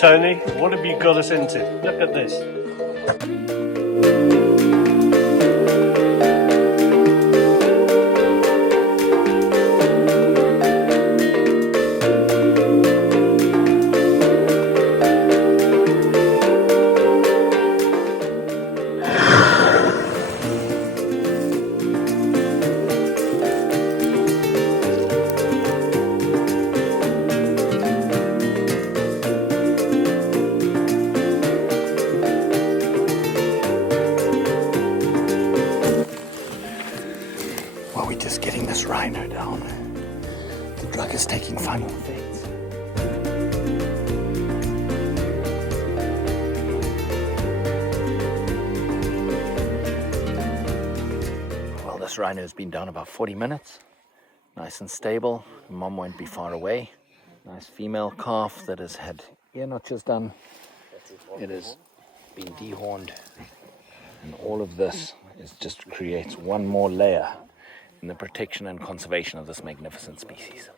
Tony, what have you got us into? Look at this. Well, we're just getting this rhino down. The drug is taking final effects. Well, this rhino has been down about 40 minutes. Nice and stable. Mom won't be far away. Nice female calf that has had ear notches done. It has been dehorned. And all of this just creates one more layer in the protection and conservation of this magnificent species.